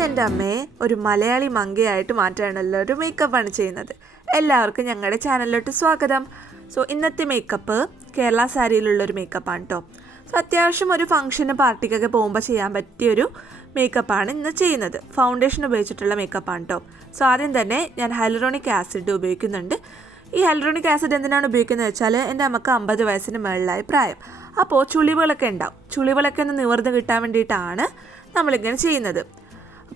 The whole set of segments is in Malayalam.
ഇന്ന് എന്റെ അമ്മയെ ഒരു മലയാളി മങ്കയായിട്ട് മാറ്റാനുള്ള ഒരു മേക്കപ്പാണ് ചെയ്യുന്നത്. എല്ലാവർക്കും ഞങ്ങളുടെ ചാനലിലോട്ട് സ്വാഗതം. സോ ഇന്നത്തെ മേക്കപ്പ് കേരള സാരിയിലുള്ള ഒരു മേക്കപ്പാണ് കേട്ടോ സോ അത്യാവശ്യം ഒരു ഫംഗ്ഷന് പാർട്ടിക്കൊക്കെ പോകുമ്പോൾ ചെയ്യാൻ പറ്റിയൊരു മേക്കപ്പാണ് ഇന്ന് ചെയ്യുന്നത്. ഫൗണ്ടേഷൻ ഉപയോഗിച്ചിട്ടുള്ള മേക്കപ്പാണ് കേട്ടോ സോ ആദ്യം തന്നെ ഞാൻ ഹൈലറോണിക് ആസിഡ് ഉപയോഗിക്കുന്നുണ്ട്. ഈ ഹൈലറോണിക് ആസിഡ് എന്തിനാണ് ഉപയോഗിക്കുന്നത് വെച്ചാൽ എന്റെ അമ്മയ്ക്ക് അമ്പത് വയസ്സിന് മുകളിലായ പ്രായം. അപ്പോൾ ചുളിവുകളൊക്കെ ഉണ്ടാവും. ചുളിവുകളൊക്കെ ഒന്ന് നിവർന്ന് കിട്ടാൻ വേണ്ടിയിട്ടാണ് നമ്മളിങ്ങനെ ചെയ്യുന്നത്.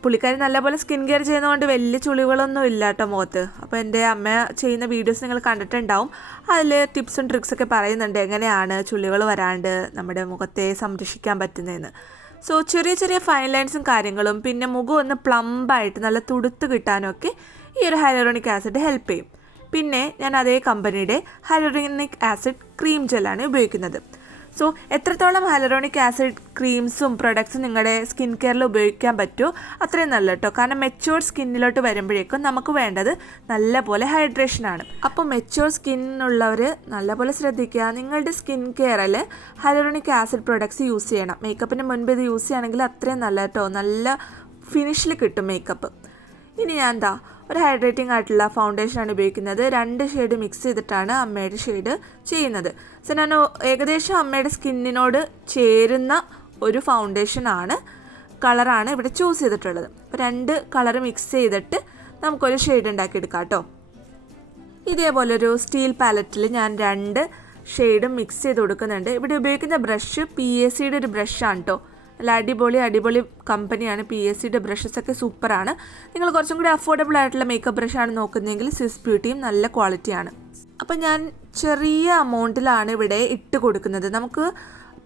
പുള്ളിക്കാരി നല്ലപോലെ സ്കിൻ കെയർ ചെയ്യുന്നതുകൊണ്ട് വലിയ ചുളിവുകളൊന്നും ഇല്ല കേട്ടോ മുഖത്ത് അപ്പോൾ എന്റെ അമ്മ ചെയ്യുന്ന വീഡിയോസ് നിങ്ങൾ കണ്ടിട്ടുണ്ടാവും. അതിൽ ടിപ്സും ട്രിക്സൊക്കെ പറയുന്നുണ്ട് എങ്ങനെയാണ് ചുളികൾ വരാണ്ട് നമ്മുടെ മുഖത്തെ സംരക്ഷിക്കാൻ പറ്റുന്നതെന്ന്. സോ ചെറിയ ചെറിയ ഫൈൻ ലൈൻസും കാര്യങ്ങളും പിന്നെ മുഖം ഒന്ന് പ്ലംബായിട്ട് നല്ല തുടുത്ത് കിട്ടാനൊക്കെ ഈ ഒരു ഹൈലോറോണിക് ആസിഡ് ഹെൽപ്പ് ചെയ്യും. പിന്നെ ഞാൻ അതേ കമ്പനിയുടെ ഹൈലോറോണിക് ആസിഡ് ക്രീം ജെല്ലാണ് ഉപയോഗിക്കുന്നത്. സോ എത്രത്തോളം ഹൈലറോണിക് ആസിഡ് ക്രീംസും പ്രൊഡക്ട്സും നിങ്ങളുടെ സ്കിൻ കെയറിൽ ഉപയോഗിക്കാൻ പറ്റുമോ അത്രയും നല്ല കേട്ടോ കാരണം മെച്ചുവർ സ്കിന്നിലോട്ട് വരുമ്പോഴേക്കും നമുക്ക് വേണ്ടത് നല്ലപോലെ ഹൈഡ്രേഷനാണ് അപ്പോൾ മെച്ചുവർ സ്കിന്നുള്ളവർ നല്ലപോലെ ശ്രദ്ധിക്കുക. നിങ്ങളുടെ സ്കിൻ കെയറിൽ ഹൈലറോണിക് ആസിഡ് പ്രൊഡക്ട്സ് യൂസ് ചെയ്യണം. മേക്കപ്പിന് മുൻപ് ഇത് യൂസ് ചെയ്യുകയാണെങ്കിൽ അത്രയും നല്ല കേട്ടോ നല്ല ഫിനിഷിൽ കിട്ടും മേക്കപ്പ് ഇനി ഞാൻ എന്താ ഒരു ഹൈഡ്രേറ്റിംഗ് ആയിട്ടുള്ള ഫൗണ്ടേഷനാണ് ഉപയോഗിക്കുന്നത്. രണ്ട് ഷെയ്ഡ് മിക്സ് ചെയ്തിട്ടാണ് അമ്മയുടെ ഷെയ്ഡ് ചെയ്യുന്നത്. സോ ഞാൻ ഏകദേശം അമ്മയുടെ സ്കിന്നിനോട് ചേരുന്ന ഒരു ഫൗണ്ടേഷനാണ് കളറാണ് ഇവിടെ ചൂസ് ചെയ്തിട്ടുള്ളത്. അപ്പോൾ രണ്ട് കളർ മിക്സ് ചെയ്തിട്ട് നമുക്കൊരു ഷെയ്ഡ് ഉണ്ടാക്കിയെടുക്കാം കേട്ടോ ഇതേപോലൊരു സ്റ്റീൽ പാലറ്റിൽ ഞാൻ രണ്ട് ഷെയ്ഡും മിക്സ് ചെയ്ത് കൊടുക്കുന്നുണ്ട്. ഇവിടെ ഉപയോഗിക്കുന്ന ബ്രഷ് പി എസ് സിയുടെ ഒരു ബ്രഷാണ് കേട്ടോ നല്ല അടിപൊളി അടിപൊളി കമ്പനിയാണ്. പി എസ് സിയുടെ ബ്രഷസ് ഒക്കെ സൂപ്പറാണ്. നിങ്ങൾ കുറച്ചും കൂടി അഫോർഡബിൾ ആയിട്ടുള്ള മേക്കപ്പ് ബ്രഷാണ് നോക്കുന്നതെങ്കിൽ സിസ് ബ്യൂട്ടിയും നല്ല ക്വാളിറ്റിയാണ് അപ്പോൾ ഞാൻ ചെറിയ എമൗണ്ടിലാണ് ഇവിടെ ഇട്ട് കൊടുക്കുന്നത്. നമുക്ക്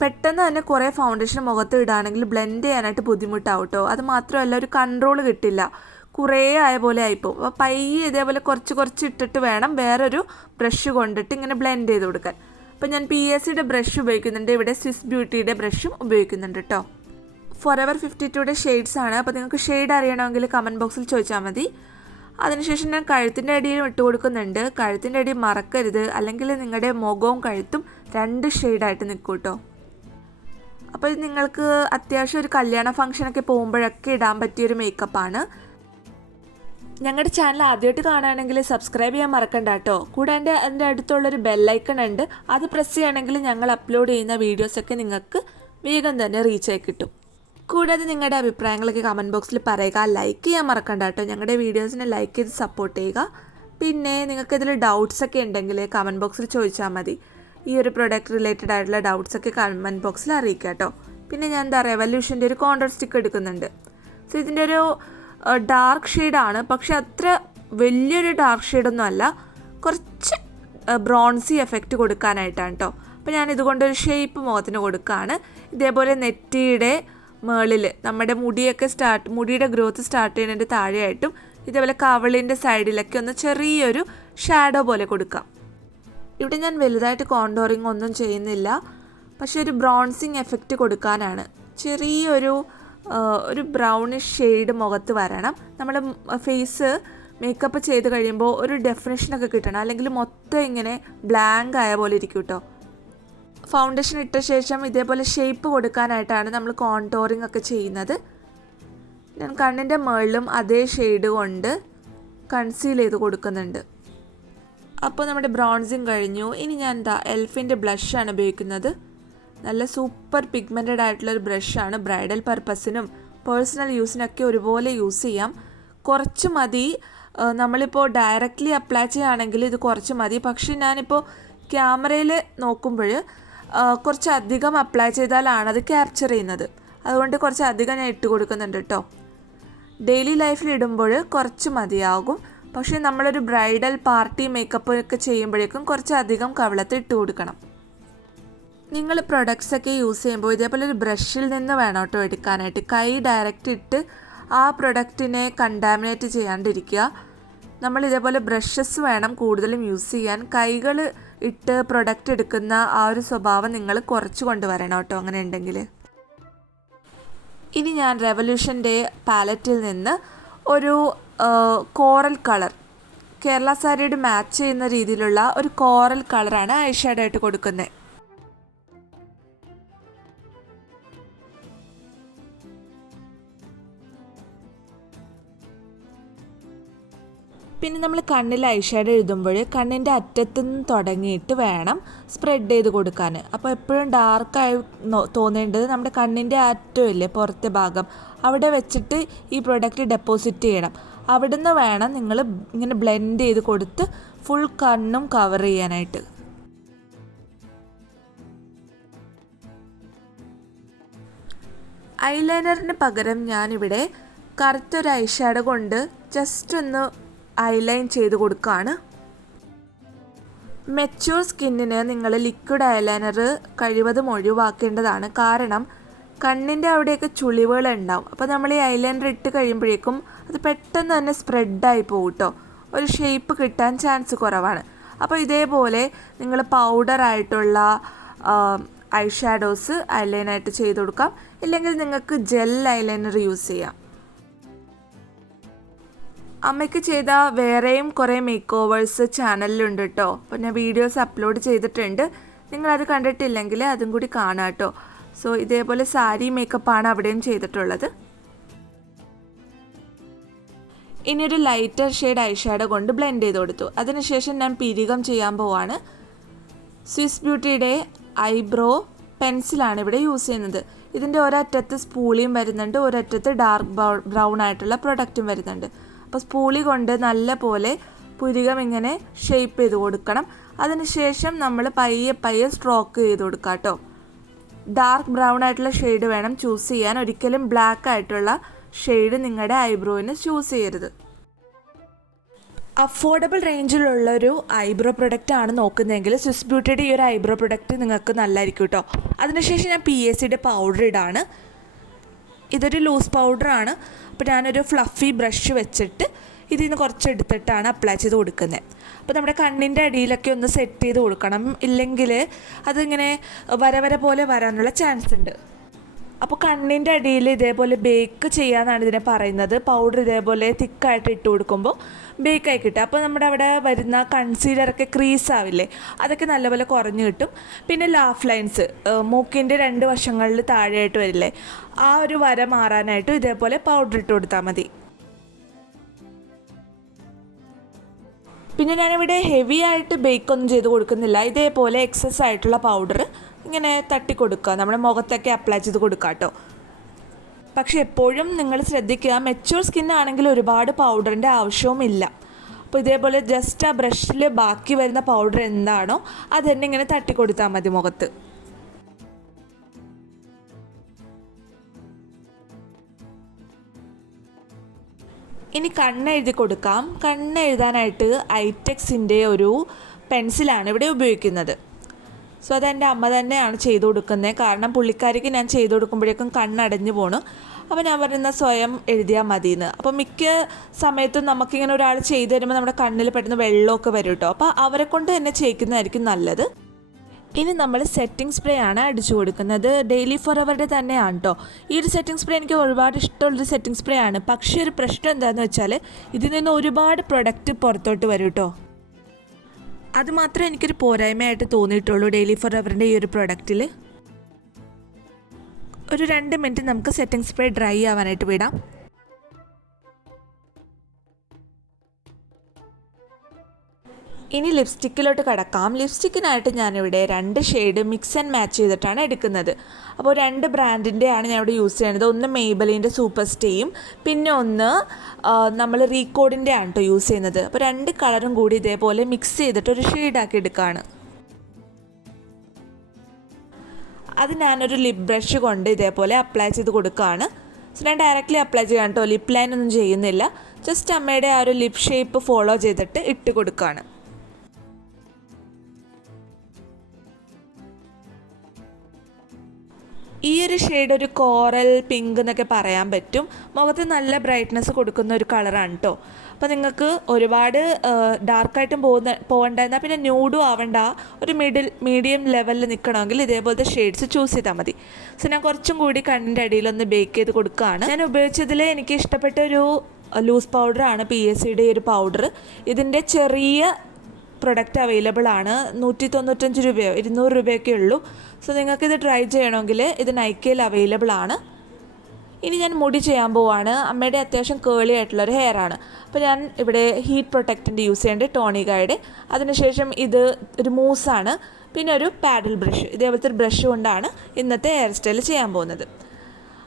പെട്ടെന്ന് തന്നെ കുറേ ഫൗണ്ടേഷൻ മുഖത്ത് ഇടുകയാണെങ്കിൽ ബ്ലെൻഡ് ചെയ്യാനായിട്ട് ബുദ്ധിമുട്ടാവും കേട്ടോ അത് മാത്രമല്ല ഒരു കൺട്രോൾ കിട്ടില്ല. കുറേ ആയ പോലെ ആയിപ്പോവും. അപ്പോൾ പയ്യെ ഇതേപോലെ കുറച്ച് കുറച്ച് ഇട്ടിട്ട് വേണം വേറൊരു ബ്രഷ് കൊണ്ടിട്ട് ഇങ്ങനെ ബ്ലെൻഡ് ചെയ്ത് കൊടുക്കാൻ. അപ്പോൾ ഞാൻ പി എസ് സിയുടെ ബ്രഷ് ഉപയോഗിക്കുന്നുണ്ട്. ഇവിടെ സ്വിസ് ബ്യൂട്ടിയുടെ ബ്രഷും ഉപയോഗിക്കുന്നുണ്ട് കേട്ടോ ഫോർ എവർ ഫിഫ്റ്റി ടുയുടെ ഷെയ്ഡ്സ് ആണ്. അപ്പോൾ നിങ്ങൾക്ക് ഷെയ്ഡ് അറിയണമെങ്കിൽ കമന്റ് ബോക്സിൽ ചോദിച്ചാൽ മതി. അതിനുശേഷം ഞാൻ കഴുത്തിന്റെ അടിയിലും ഇട്ട് കൊടുക്കുന്നുണ്ട്. കഴുത്തിന്റെ അടി മറക്കരുത്. അല്ലെങ്കിൽ നിങ്ങളുടെ മുഖവും കഴുത്തും രണ്ട് ഷെയ്ഡായിട്ട് നിൽക്കും കേട്ടോ അപ്പോൾ ഇത് നിങ്ങൾക്ക് അത്യാവശ്യം ഒരു കല്യാണ ഫംഗ്ഷനൊക്കെ പോകുമ്പോഴൊക്കെ ഇടാൻ പറ്റിയൊരു മേക്കപ്പാണ് ഞങ്ങളുടെ ചാനൽ ആദ്യമായിട്ട് കാണുകയാണെങ്കിൽ സബ്സ്ക്രൈബ് ചെയ്യാൻ മറക്കണ്ട കേട്ടോ കൂടാണ്ട് അതിന്റെ അടുത്തുള്ളൊരു ബെല്ലൈക്കൺ ഉണ്ട്. അത് പ്രസ് ചെയ്യുകയാണെങ്കിൽ ഞങ്ങൾ അപ്ലോഡ് ചെയ്യുന്ന വീഡിയോസൊക്കെ നിങ്ങൾക്ക് വേഗം തന്നെ റീച്ച് ആയി കിട്ടും. കൂടാതെ നിങ്ങളുടെ അഭിപ്രായങ്ങളൊക്കെ കമന്റ് ബോക്സിൽ പറയുക. ലൈക്ക് ചെയ്യാൻ മറക്കണ്ട കേട്ടോ. ഞങ്ങളുടെ വീഡിയോസിനെ ലൈക്ക് ചെയ്ത് സപ്പോർട്ട് ചെയ്യുക. പിന്നെ നിങ്ങൾക്ക് ഇതിൽ ഡൗട്ട്സ് ഒക്കെ ഉണ്ടെങ്കിൽ കമന്റ് ബോക്സിൽ ചോദിച്ചാൽ മതി. ഈ ഒരു പ്രൊഡക്റ്റ് റിലേറ്റഡ് ആയിട്ടുള്ള ഡൗട്ട്സ് ഒക്കെ കമന്റ് ബോക്സിൽ അറിയിക്കുക കേട്ടോ. പിന്നെ ഞാൻ എന്താ റെവല്യൂഷന്റെ ഒരു കോണ്ടർ സ്റ്റിക്ക് എടുക്കുന്നുണ്ട്. സോ ഇതിന്റെ ഒരു ഡാർക്ക് ഷെയ്ഡാണ് പക്ഷെ അത്ര വലിയൊരു ഡാർക്ക് ഷെയ്ഡൊന്നും അല്ല. കുറച്ച് ബ്രോൺസി എഫക്റ്റ് കൊടുക്കാനായിട്ടാണ് കേട്ടോ. അപ്പോൾ ഞാൻ ഇതുകൊണ്ടൊരു ഷേപ്പ് മുഖത്തിന് കൊടുക്കുകയാണ് ഇതേപോലെ നെറ്റിയുടെ മേളിൽ. നമ്മുടെ മുടിയൊക്കെ സ്റ്റാർട്ട് മുടിയുടെ ഗ്രോത്ത് സ്റ്റാർട്ട് ചെയ്യുന്നതിന്റെ താഴെയായിട്ടും ഇതേപോലെ കവളിന്റെ സൈഡിലൊക്കെ ഒന്ന് ചെറിയൊരു ഷാഡോ പോലെ കൊടുക്കാം. ഇവിടെ ഞാൻ വലുതായിട്ട് കോണ്ടോറിങ് ഒന്നും ചെയ്യുന്നില്ല. പക്ഷേ ഒരു ബ്രോൺസിങ് എഫക്റ്റ് കൊടുക്കാനാണ്. ചെറിയൊരു ഒരു ബ്രൗണിഷ് ഷെയ്ഡ് മുഖത്ത് വരണം. നമ്മൾ ഫേസ് മേക്കപ്പ് ചെയ്ത് കഴിയുമ്പോൾ ഒരു ഡെഫിനേഷനൊക്കെ കിട്ടണം. അല്ലെങ്കിൽ മൊത്തം ഇങ്ങനെ ബ്ലാങ്ക് ആയ പോലെ ഇരിക്കും കേട്ടോ ഫൗണ്ടേഷൻ ഇട്ട ശേഷം ഇതേപോലെ ഷേപ്പ് കൊടുക്കാനായിട്ടാണ് നമ്മൾ കോൺടോറിങ് ഒക്കെ ചെയ്യുന്നത്. ഞാൻ കണ്ണിന്റെ മുകളിലും അതേ ഷെയ്ഡ് കൊണ്ട് കൺസീൽ ചെയ്ത് കൊടുക്കുന്നുണ്ട്. അപ്പോൾ നമ്മുടെ ബ്രോൺസിങ് കഴിഞ്ഞു. ഇനി ഞാൻ എന്താ എൽഫിന്റെ ബ്ലഷാണ് ഉപയോഗിക്കുന്നത്. നല്ല സൂപ്പർ പിഗ്മെന്റഡ് ആയിട്ടുള്ളൊരു ബ്രഷാണ് ബ്രൈഡൽ പർപ്പസിനും പേഴ്സണൽ യൂസിനൊക്കെ ഒരുപോലെ യൂസ് ചെയ്യാം. കുറച്ച് മതി. നമ്മളിപ്പോൾ ഡയറക്റ്റ്ലി അപ്ലൈ ചെയ്യുകയാണെങ്കിൽ ഇത് കുറച്ച് മതി. പക്ഷേ ഞാനിപ്പോൾ ക്യാമറയിൽ നോക്കുമ്പോൾ കുറച്ച് അധികം അപ്ലൈ ചെയ്താലാണ് അത് ക്യാപ്ചർ ചെയ്യുന്നത്. അതുകൊണ്ട് കുറച്ച് അധികം ഞാൻ ഇട്ട് കൊടുക്കുന്നുണ്ട് കേട്ടോ ഡെയിലി ലൈഫിൽ ഇടുമ്പോൾ കുറച്ച് മതിയാകും. പക്ഷേ നമ്മളൊരു ബ്രൈഡൽ പാർട്ടി മേക്കപ്പ് ഒക്കെ ചെയ്യുമ്പോഴേക്കും കുറച്ച് അധികം കവളത്ത് ഇട്ട് കൊടുക്കണം. നിങ്ങൾ പ്രൊഡക്ട്സ് ഒക്കെ യൂസ് ചെയ്യുമ്പോൾ ഇതേപോലെ ഒരു ബ്രഷിൽ നിന്ന് വേണം കേട്ടോ എടുക്കാനായിട്ട്. കൈ ഡയറക്റ്റ് ഇട്ട് ആ പ്രൊഡക്റ്റിനെ കണ്ടാമിനേറ്റ് ചെയ്യാണ്ടിരിക്കുക. നമ്മൾ ഇതേപോലെ ബ്രഷസ് വേണം കൂടുതലും യൂസ് ചെയ്യാൻ. കൈകൾ ഇട്ട് പ്രൊഡക്റ്റ് എടുക്കുന്ന ആ ഒരു സ്വഭാവം നിങ്ങൾ കുറച്ച് കൊണ്ടുവരണം കേട്ടോ അങ്ങനെ ഉണ്ടെങ്കിൽ ഇനി ഞാൻ റെവല്യൂഷന്റെ പാലറ്റിൽ നിന്ന് ഒരു കോറൽ കളർ കേരള സാരിയുടെ മാച്ച് ചെയ്യുന്ന രീതിയിലുള്ള ഒരു കോറൽ കളറാണ് ഐ ഷാഡായിട്ട് കൊടുക്കുന്നത്. പിന്നെ നമ്മൾ കണ്ണിൽ ഐഷാഡ് എഴുതുമ്പോൾ കണ്ണിന്റെ അറ്റത്തു നിന്ന് തുടങ്ങിയിട്ട് വേണം സ്പ്രെഡ് ചെയ്ത് കൊടുക്കാൻ. അപ്പോൾ എപ്പോഴും ഡാർക്കായി തോന്നേണ്ടത് നമ്മുടെ കണ്ണിന്റെ അറ്റമില്ലേ പുറത്തെ ഭാഗം. അവിടെ വെച്ചിട്ട് ഈ പ്രൊഡക്റ്റ് ഡെപ്പോസിറ്റ് ചെയ്യണം. അവിടുന്ന് വേണം നിങ്ങൾ ഇങ്ങനെ ബ്ലെൻഡ് ചെയ്ത് കൊടുത്ത് ഫുൾ കണ്ണും കവർ ചെയ്യാനായിട്ട്. ഐലൈനറിന് പകരം ഞാനിവിടെ കറുത്തൊരു ഐഷാഡ് കൊണ്ട് ജസ്റ്റ് ഒന്ന് ഐലൈൻ ചെയ്ത് കൊടുക്കുകയാണ് മെച്യൂർ സ്കിന്നിന് നിങ്ങൾ ലിക്വിഡ് ഐലൈനർ കഴിവതും ഒഴിവാക്കേണ്ടതാണ്. കാരണം കണ്ണിന്റെ അവിടെയൊക്കെ ചുളിവുകൾ ഉണ്ടാവും അപ്പോൾ നമ്മൾ ഈ ഐലൈനർ ഇട്ട് കഴിയുമ്പോഴേക്കും അത് പെട്ടെന്ന് തന്നെ സ്പ്രെഡായി പോകും കേട്ടോ ഒരു ഷേപ്പ് കിട്ടാൻ ചാൻസ് കുറവാണ്. അപ്പോൾ ഇതേപോലെ നിങ്ങൾ പൗഡറായിട്ടുള്ള ഐ ഷാഡോസ് ഐലൈനായിട്ട് ചെയ്ത് കൊടുക്കാം. ഇല്ലെങ്കിൽ നിങ്ങൾക്ക് ജെൽ ഐലൈനർ യൂസ് ചെയ്യാം. അമ്മയ്ക്ക് ചെയ്ത വേറെയും കുറേ മേക്ക് ഓവേഴ്സ് ചാനലിലുണ്ട് കേട്ടോ അപ്പോൾ ഞാൻ വീഡിയോസ് അപ്ലോഡ് ചെയ്തിട്ടുണ്ട്. നിങ്ങളത് കണ്ടിട്ടില്ലെങ്കിൽ അതും കൂടി കാണാം കേട്ടോ സോ ഇതേപോലെ സാരി മേക്കപ്പാണ് അവിടെയും ചെയ്തിട്ടുള്ളത്. ഇനി ഒരു ലൈറ്റർ ഷെയ്ഡ് ഐഷാഡോ കൊണ്ട് ബ്ലെൻഡ് ചെയ്ത് കൊടുത്തു. അതിനുശേഷം ഞാൻ പിരികം ചെയ്യാൻ പോവാണ്. സ്വിസ് ബ്യൂട്ടിയുടെ ഐബ്രോ പെൻസിലാണ് ഇവിടെ യൂസ് ചെയ്യുന്നത്. ഇതിന്റെ ഒരറ്റത്ത് സ്പൂളിയും വരുന്നുണ്ട് ഒരറ്റത്ത് ഡാർക്ക് ബ്രൗൺ ആയിട്ടുള്ള പ്രൊഡക്റ്റും വരുന്നുണ്ട്. അപ്പോൾ സ്പൂളി കൊണ്ട് നല്ല പോലെ പുരികം ഇങ്ങനെ ഷേപ്പ് ചെയ്ത് കൊടുക്കണം. അതിനുശേഷം നമ്മൾ പയ്യെ പയ്യെ സ്ട്രോക്ക് ചെയ്ത് കൊടുക്കുക കേട്ടോ ഡാർക്ക് ബ്രൗൺ ആയിട്ടുള്ള ഷെയ്ഡ് വേണം ചൂസ് ചെയ്യാൻ. ഒരിക്കലും ബ്ലാക്ക് ആയിട്ടുള്ള ഷെയ്ഡ് നിങ്ങളുടെ ഐബ്രോയിന് ചൂസ് ചെയ്യരുത്. അഫോർഡബിൾ റേഞ്ചിലുള്ള ഒരു ഐബ്രോ പ്രൊഡക്റ്റ് ആണ് നോക്കുന്നതെങ്കിൽ സ്വിസ് ബ്യൂട്ടിയുടെ ഈ ഒരു ഐബ്രോ പ്രൊഡക്റ്റ് നിങ്ങൾക്ക് നല്ലതായിരിക്കും കേട്ടോ അതിനുശേഷം ഞാൻ പി എസ് സിയുടെ പൗഡർ ഇടാണ്. ഇതൊരു ലൂസ് പൗഡറാണ് അപ്പോൾ ഞാനൊരു ഫ്ലഫി ബ്രഷ് വെച്ചിട്ട് ഇതിൽ നിന്ന് കുറച്ച് എടുത്തിട്ടാണ് അപ്ലൈ ചെയ്ത് കൊടുക്കുന്നത് അപ്പോൾ നമ്മുടെ കണ്ണിന്റെ അടിയിലൊക്കെ ഒന്ന് സെറ്റ് ചെയ്ത് കൊടുക്കണം. ഇല്ലെങ്കിൽ അതിങ്ങനെ വര വര പോലെ വരാനുള്ള ചാൻസ് ഉണ്ട്. അപ്പോൾ കണ്ണിന്റെ അടിയിൽ ഇതേപോലെ ബേക്ക് ചെയ്യാന്നാണ് ഇതിനെ പറയുന്നത്. പൗഡർ ഇതേപോലെ തിക്കായിട്ട് ഇട്ട് കൊടുക്കുമ്പോൾ ബേക്കായി കിട്ടും. അപ്പോൾ നമ്മുടെ അവിടെ വരുന്ന കൺസീലറൊക്കെ ക്രീസ് ആവില്ലേ? അതൊക്കെ നല്ലപോലെ കുറഞ്ഞു കിട്ടും. പിന്നെ ലാഫ് ലൈൻസ് മൂക്കിന്റെ രണ്ട് വശങ്ങളിൽ താഴെയായിട്ട് വരില്ലേ? ആ ഒരു വര മാറാനായിട്ടും ഇതേപോലെ പൗഡർ ഇട്ട് കൊടുത്താൽ മതി. പിന്നെ ഞാനിവിടെ ഹെവി ആയിട്ട് ബേക്ക് ഒന്നും ചെയ്ത് കൊടുക്കുന്നില്ല. ഇതേപോലെ എക്സസ് ആയിട്ടുള്ള പൗഡർ ഇങ്ങനെ തട്ടി കൊടുക്കുക നമ്മുടെ മുഖത്തൊക്കെ അപ്ലൈ ചെയ്ത് കൊടുക്കുക കേട്ടോ പക്ഷേ എപ്പോഴും നിങ്ങൾ ശ്രദ്ധിക്കുക മെച്യൂർ സ്കിൻ ആണെങ്കിൽ ഒരുപാട് പൗഡറിന്റെ ആവശ്യവുമില്ല അപ്പോൾ ഇതേപോലെ ജസ്റ്റ് ആ ബ്രഷിൽ ബാക്കി വരുന്ന പൗഡർ എന്താണോ അത് തന്നെ ഇങ്ങനെ തട്ടി കൊടുത്താൽ മതി മുഖത്ത്. ഇനി കണ്ണെഴുതി കൊടുക്കാം. കണ്ണെഴുതാനായിട്ട് ഐറ്റെക്സിന്റെ ഒരു പെൻസിലാണ് ഇവിടെ ഉപയോഗിക്കുന്നത്. സോ അതെന്റെ അമ്മ തന്നെയാണ് ചെയ്തു കൊടുക്കുന്നത്. കാരണം പുള്ളിക്കാരിക്ക് ഞാൻ ചെയ്തു കൊടുക്കുമ്പോഴേക്കും കണ്ണടഞ്ഞു പോണു. അപ്പോൾ ഞാൻ പറയുന്ന സ്വയം എഴുതിയാൽ മതി എന്ന് അപ്പോൾ മിക്ക സമയത്തും നമുക്കിങ്ങനെ ഒരാൾ ചെയ്തു തരുമ്പോൾ നമ്മുടെ കണ്ണിൽ പെട്ടെന്ന് വെള്ളമൊക്കെ വരും കേട്ടോ അപ്പോൾ അവരെ കൊണ്ട് തന്നെ ചെയ്യിക്കുന്നതായിരിക്കും നല്ലത്. ഇനി നമ്മൾ സെറ്റിംഗ് സ്പ്രേ ആണ് അടിച്ചു കൊടുക്കുന്നത്. ഡെയിലി ഫോർ അവറുടെ തന്നെയാണ് കേട്ടോ ഈ ഒരു സെറ്റിംഗ് സ്പ്രേ എനിക്ക് ഒരുപാട് ഇഷ്ടമുള്ളൊരു സെറ്റിംഗ് സ്പ്രേ ആണ്. പക്ഷേ ഒരു പ്രശ്നം എന്താണെന്ന് വെച്ചാൽ ഇതിൽ നിന്ന് ഒരുപാട് പ്രൊഡക്റ്റ് പുറത്തോട്ട് വരും കേട്ടോ അത് മാത്രമേ എനിക്കൊരു പോരായ്മയായിട്ട് തോന്നിയിട്ടുള്ളൂ ഡെയിലി ഫോർ അവറിന്റെ ഈ ഒരു പ്രൊഡക്റ്റിൽ ഒരു രണ്ട് മിനിറ്റ് നമുക്ക് സെറ്റിംഗ് സ്പ്രേ ഡ്രൈ ആവാനായിട്ട് വിടാം. ഇനി ലിപ്സ്റ്റിക്കിലോട്ട് കടക്കാം. ലിപ്സ്റ്റിക്കിനായിട്ട് ഞാനിവിടെ രണ്ട് ഷെയ്ഡ് മിക്സ് ആൻഡ് മാച്ച് ചെയ്തിട്ടാണ് എടുക്കുന്നത്. അപ്പോൾ രണ്ട് ബ്രാൻഡിന്റെയാണ് ഞാൻ ഇവിടെ യൂസ് ചെയ്യുന്നത്. ഒന്ന് മെയ്ബലിന്റെ സൂപ്പർ സ്റ്റേയും പിന്നെ ഒന്ന് നമ്മൾ റീകോഡിന്റെ ആണ് കേട്ടോ യൂസ് ചെയ്യുന്നത്. അപ്പോൾ രണ്ട് കളറും കൂടി ഇതേപോലെ മിക്സ് ചെയ്തിട്ട് ഒരു ഷെയ്ഡാക്കി എടുക്കുകയാണ് അത് ഞാനൊരു ലിപ് ബ്രഷ് കൊണ്ട് ഇതേപോലെ അപ്ലൈ ചെയ്ത് കൊടുക്കുകയാണ് സോ ഞാൻ ഡയറക്റ്റ്ലി അപ്ലൈ ചെയ്യാൻ കേട്ടോ ലിപ്പ് ലൈൻ ഒന്നും ചെയ്യുന്നില്ല. ജസ്റ്റ് അമ്മയുടെ ആ ഒരു ലിപ് ഷേപ്പ് ഫോളോ ചെയ്തിട്ട് ഇട്ട് കൊടുക്കുകയാണ് ഈ ഒരു ഷെയ്ഡ് ഒരു കോറൽ പിങ്ക് എന്നൊക്കെ പറയാൻ പറ്റും. മുഖത്ത് നല്ല ബ്രൈറ്റ്നസ് കൊടുക്കുന്ന ഒരു കളറാണ് കേട്ടോ അപ്പോൾ നിങ്ങൾക്ക് ഒരുപാട് ഡാർക്കായിട്ടും പോകുന്ന പോകണ്ട എന്നാൽ പിന്നെ ന്യൂഡും ആവണ്ട. ഒരു മിഡിൽ മീഡിയം ലെവലിൽ നിൽക്കണമെങ്കിൽ ഇതേപോലത്തെ ഷെയ്ഡ്സ് ചൂസ് ചെയ്താൽ മതി. സോ ഞാൻ കുറച്ചും കൂടി കണ്ണിന്റെ അടിയിലൊന്ന് ബേക്ക് ചെയ്ത് കൊടുക്കുകയാണ് ഞാൻ ഉപയോഗിച്ചതിൽ എനിക്ക് ഇഷ്ടപ്പെട്ട ഒരു ലൂസ് പൗഡറാണ് പി എസ് സിയുടെ ഒരു പൗഡർ ഇതിന്റെ ചെറിയ പ്രൊഡക്റ്റ് അവൈലബിൾ ആണ്. നൂറ്റി തൊണ്ണൂറ്റഞ്ച് രൂപയോ ഇരുന്നൂറ് രൂപയൊക്കെ ഉള്ളൂ. സോ നിങ്ങൾക്കിത് ട്രൈ ചെയ്യണമെങ്കിൽ ഇത് നൈക്കയിൽ അവൈലബിൾ ആണ്. ഇനി ഞാൻ മുടി ചെയ്യാൻ പോവാണ്. അമ്മയുടെ അത്യാവശ്യം കേളി ആയിട്ടുള്ളൊരു ഹെയർ ആണ്. അപ്പോൾ ഞാൻ ഇവിടെ ഹീറ്റ് പ്രൊട്ടക്റ്റിന്റെ യൂസ് ചെയ്യേണ്ടത് ടോണികയുടെ അതിനുശേഷം ഇത് ഒരു മൂസാണ് പിന്നെ ഒരു പാഡിൽ ബ്രഷ് ഇതേപോലത്തെ ഒരു ബ്രഷ് കൊണ്ടാണ് ഇന്നത്തെ ഹെയർ സ്റ്റൈൽ ചെയ്യാൻ പോകുന്നത്.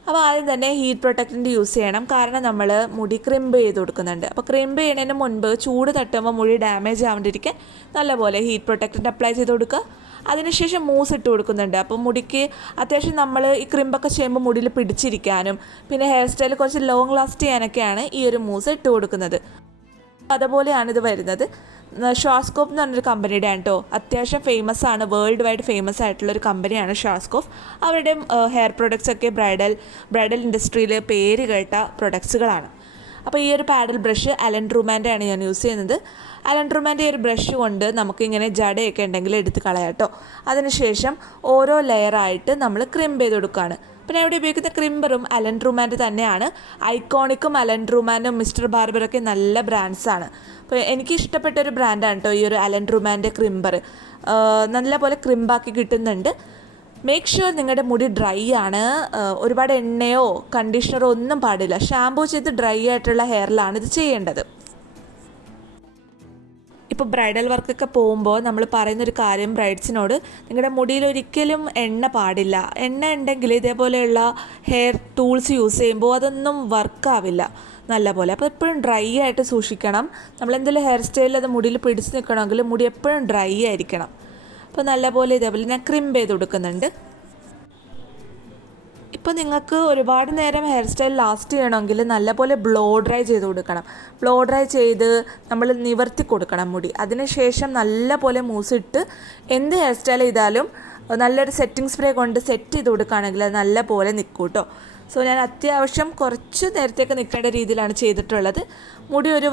അപ്പോൾ ആദ്യം തന്നെ ഹീറ്റ് പ്രൊട്ടക്റ്റന്റ് യൂസ് ചെയ്യണം. കാരണം നമ്മൾ മുടി ക്രിമ്പ് ചെയ്ത് കൊടുക്കുന്നുണ്ട്. അപ്പോൾ ക്രിമ്പ് ചെയ്യുന്നതിന് മുൻപ് ചൂട് തട്ടുമ്പോൾ മുടി ഡാമേജ് ആവാണ്ടിരിക്കാൻ നല്ലപോലെ ഹീറ്റ് പ്രൊട്ടക്റ്റന്റ് അപ്ലൈ ചെയ്ത് കൊടുക്കുക. അതിനുശേഷം മൂസ് ഇട്ട് കൊടുക്കുന്നുണ്ട്. അപ്പോൾ മുടിക്ക് അത്യാവശ്യം നമ്മൾ ഈ ക്രിമ്പൊക്കെ ചെയ്യുമ്പോൾ മുടിയിൽ പിടിച്ചിരിക്കാനും പിന്നെ ഹെയർ സ്റ്റൈൽ കുറച്ച് ലോങ് ലാസ്റ്റ് ചെയ്യാനൊക്കെയാണ് ഈ ഒരു മൂസ് ഇട്ട് കൊടുക്കുന്നത്. അതുപോലെയാണ് ഇത് വരുന്നത്. ഷോസ്കോപ്പ് എന്ന് പറഞ്ഞൊരു കമ്പനിയുടെ ആണ് കേട്ടോ അത്യാവശ്യം ഫേമസ് ആണ് വേൾഡ് വൈഡ് ഫേമസ് ആയിട്ടുള്ള ഒരു കമ്പനിയാണ് ഷാസ്കോഫ് അവരുടെ ഹെയർ പ്രൊഡക്ട്സ് ഒക്കെ ബ്രൈഡൽ ബ്രൈഡൽ ഇൻഡസ്ട്രിയിൽ പേര് കേട്ട പ്രൊഡക്ട്സുകളാണ് അപ്പോൾ ഈ ഒരു പാഡൽ ബ്രഷ് അലൻ ട്രൂമാന്റെ ആണ് ഞാൻ യൂസ് ചെയ്യുന്നത്. അലൻ ട്രൂമാന്റെ ഒരു ബ്രഷ് കൊണ്ട് നമുക്കിങ്ങനെ ജടയൊക്കെ ഉണ്ടെങ്കിൽ എടുത്ത് കളയാം കേട്ടോ അതിനുശേഷം ഓരോ ലെയറായിട്ട് നമ്മൾ ക്രിം ചെയ്ത് കൊടുക്കുകയാണ് പിന്നെ ഇവിടെ ഉപയോഗിക്കുന്ന ക്രിംബറും അലൻ ട്രൂമാന്റെ തന്നെയാണ്. ഐക്കോണിക്കും അലൻ ട്രൂമാനും മിസ്റ്റർ ബാർബറൊക്കെ നല്ല ബ്രാൻഡ്സാണ് അപ്പോൾ എനിക്ക് ഇഷ്ടപ്പെട്ട ഒരു ബ്രാൻഡാണ് കേട്ടോ ഈ ഒരു അലൻ ട്രൂമാന്റെ ക്രിംബർ നല്ല പോലെ ക്രിംബാക്കി കിട്ടുന്നുണ്ട്. മേക്ക് ഷുവർ നിങ്ങളുടെ മുടി ഡ്രൈ ആണ്. ഒരുപാട് എണ്ണയോ കണ്ടീഷണറോ ഒന്നും പാടില്ല. ഷാമ്പൂ ചെയ്ത് ഡ്രൈ ആയിട്ടുള്ള ഹെയറിലാണ് ഇത് ചെയ്യേണ്ടത്. ഇപ്പോൾ ബ്രൈഡൽ വർക്കൊക്കെ പോകുമ്പോൾ നമ്മൾ പറയുന്നൊരു കാര്യം ബ്രൈഡ്സിനോട് നിങ്ങളുടെ മുടിയിൽ ഒരിക്കലും എണ്ണ പാടില്ല. എണ്ണ ഉണ്ടെങ്കിൽ ഇതേപോലെയുള്ള ഹെയർ ടൂൾസ് യൂസ് ചെയ്യുമ്പോൾ അതൊന്നും വർക്കാവില്ല നല്ല പോലെ. അപ്പോൾ എപ്പോഴും ഡ്രൈ ആയിട്ട് സൂക്ഷിക്കണം. നമ്മൾ എന്തെങ്കിലും ഹെയർ സ്റ്റൈലിൽ അത് മുടിയിൽ പിടിച്ച് നിൽക്കണമെങ്കിൽ മുടി എപ്പോഴും ഡ്രൈ ആയിരിക്കണം. അപ്പോൾ നല്ലപോലെ ഇതേപോലെ ഞാൻ ക്രിം ചെയ്ത് കൊടുക്കുന്നുണ്ട്. ഇപ്പോൾ നിങ്ങൾക്ക് ഒരുപാട് നേരം ഹെയർ സ്റ്റൈൽ ലാസ്റ്റ് ചെയ്യണമെങ്കിൽ നല്ലപോലെ ബ്ലോ ഡ്രൈ ചെയ്ത് കൊടുക്കണം. ബ്ലോ ഡ്രൈ ചെയ്ത് നമ്മൾ നിവർത്തി കൊടുക്കണം മുടി. അതിനുശേഷം നല്ലപോലെ മൂസിട്ട് എന്ത് ഹെയർ സ്റ്റൈൽ ചെയ്താലും നല്ലൊരു സെറ്റിംഗ് സ്പ്രേ കൊണ്ട് സെറ്റ് ചെയ്ത് കൊടുക്കുകയാണെങ്കിൽ അത് നല്ലപോലെ നിൽക്കും കേട്ടോ സോ ഞാൻ അത്യാവശ്യം കുറച്ച് നേരത്തേക്ക് നിൽക്കേണ്ട രീതിയിലാണ് ചെയ്തിട്ടുള്ളത്. മുടി ഒരു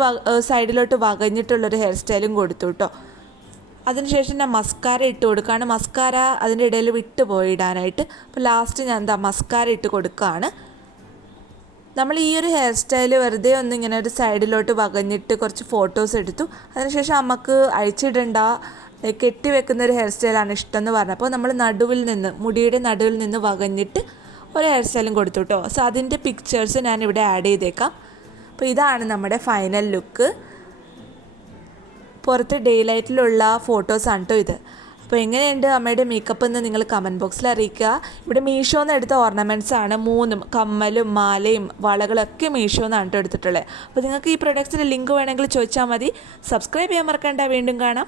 സൈഡിലോട്ട് വകഞ്ഞിട്ടുള്ളൊരു ഹെയർ സ്റ്റൈലും കൊടുത്തു കേട്ടോ അതിനുശേഷം ഞാൻ മസ്കാര ഇട്ട് കൊടുക്കുകയാണ്. മസ്കാര അതിന്റെ ഇടയിൽ വിട്ട് പോയിടാനായിട്ട്. അപ്പോൾ ലാസ്റ്റ് ഞാൻ എന്താ മസ്കാര ഇട്ട് കൊടുക്കുകയാണ്. നമ്മൾ ഈ ഒരു ഹെയർ സ്റ്റൈൽ വെറുതെ ഒന്ന് ഇങ്ങനെ ഒരു സൈഡിലോട്ട് വകഞ്ഞിട്ട് കുറച്ച് ഫോട്ടോസ് എടുത്തു. അതിനുശേഷം നമുക്ക് അഴിച്ചിടണ്ട കെട്ടി വെക്കുന്ന ഒരു ഹെയർ സ്റ്റൈലാണ് ഇഷ്ടം എന്ന് പറഞ്ഞപ്പോൾ നമ്മൾ നടുവിൽ നിന്ന് മുടിയുടെ നടുവിൽ നിന്ന് വകഞ്ഞിട്ട് ഒരു ഹെയർ സ്റ്റൈലും കൊടുത്തു കേട്ടോ. സോ അതിന്റെ പിക്ചേഴ്സ് ഞാൻ ഇവിടെ ആഡ് ചെയ്തേക്കാം. അപ്പോൾ ഇതാണ് നമ്മുടെ ഫൈനൽ ലുക്ക് പുറത്ത് ഡേ ലൈറ്റിലുള്ള ഫോട്ടോസാണ് കേട്ടോ ഇത്. അപ്പോൾ എങ്ങനെയുണ്ട് അമ്മയുടെ മേക്കപ്പ് എന്ന് നിങ്ങൾ കമന്റ് ബോക്സിൽ അറിയിക്കുക. ഇവിടെ മീഷോ മീഷോന്ന് എടുത്ത ഓർണമെന്റ്സ് ആണ് മൂന്നും കമ്മലും മാലയും വളകളൊക്കെ മീഷോ മീഷോന്നാണ് കേട്ടോ എടുത്തിട്ടുള്ളത്. അപ്പോൾ നിങ്ങൾക്ക് ഈ പ്രൊഡക്ട്സിന്റെ ലിങ്ക് വേണമെങ്കിൽ ചോദിച്ചാൽ മതി. സബ്സ്ക്രൈബ് ചെയ്യാൻ മറക്കണ്ട. വീണ്ടും കാണാം.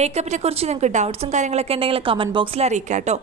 മേക്കപ്പിനെ കുറിച്ച് നിങ്ങൾക്ക് ഡൗട്ട്സും കാര്യങ്ങളൊക്കെ ഉണ്ടെങ്കിൽ കമന്റ് ബോക്സിൽ അറിയിക്കാം കേട്ടോ